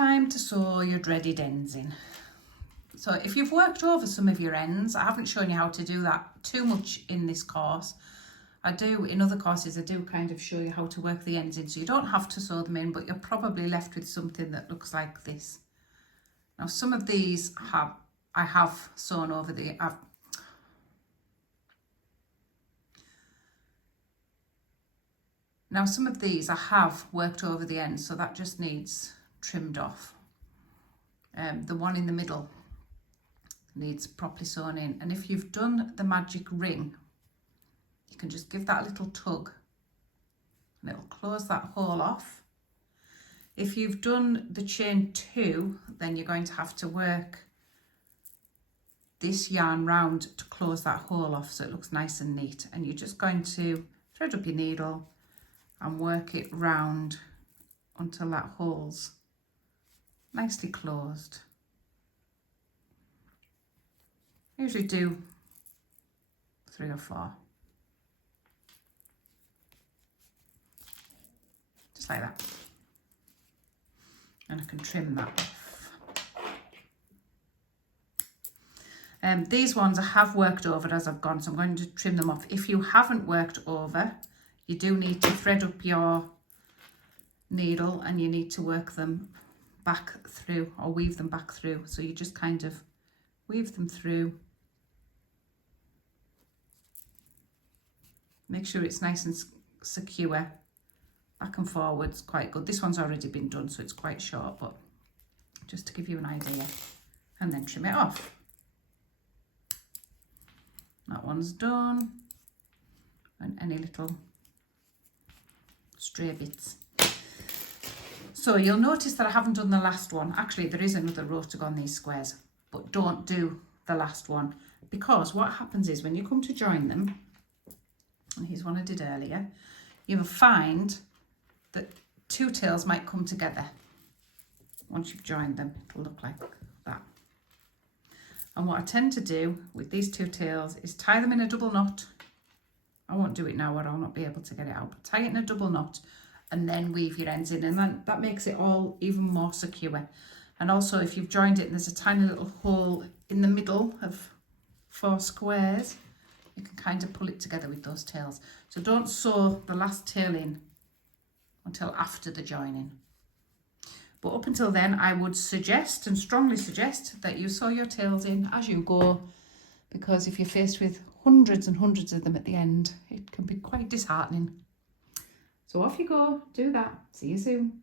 time to sew your dreaded ends in. So if you've worked over some of your ends, I haven't shown you how to do that too much in this course. I do, in other courses, I do kind of show you how to work the ends in, so you don't have to sew them in, but you're probably left with something that looks like this. Now some of these I have sewn over Now some of these I have worked over the ends, so that just needs trimmed off. The one in the middle needs properly sewn in, and if you've done the magic ring, you can just give that a little tug and it'll close that hole off. If you've done the chain 2, then you're going to have to work this yarn round to close that hole off so it looks nice and neat, and you're just going to thread up your needle and work it round until that hole's nicely closed. I usually do 3 or 4. Just like that. And I can trim that off. These ones I have worked over as I've gone, so I'm going to trim them off. If you haven't worked over, you do need to thread up your needle and you need to work them back through, or weave them back through. So you just kind of weave them through. Make sure it's nice and secure, back and forwards, quite good. This one's already been done, so it's quite short, but just to give you an idea. And then trim it off. That one's done. And any little stray bits. So you'll notice that I haven't done the last one. Actually, there is another row to go on these squares, but don't do the last one, because what happens is when you come to join them, and here's one I did earlier, you'll find that 2 tails might come together. Once you've joined them, it'll look like that. And what I tend to do with these 2 tails is tie them in a double knot. I won't do it now or I'll not be able to get it out, but tie it in a double knot and then weave your ends in, and then that makes it all even more secure. And also if you've joined it and there's a tiny little hole in the middle of 4 squares, you can kind of pull it together with those tails. So don't sew the last tail in until after the joining. But up until then, I would suggest and strongly suggest that you sew your tails in as you go, because if you're faced with hundreds and hundreds of them at the end, it can be quite disheartening. So off you go, do that. See you soon.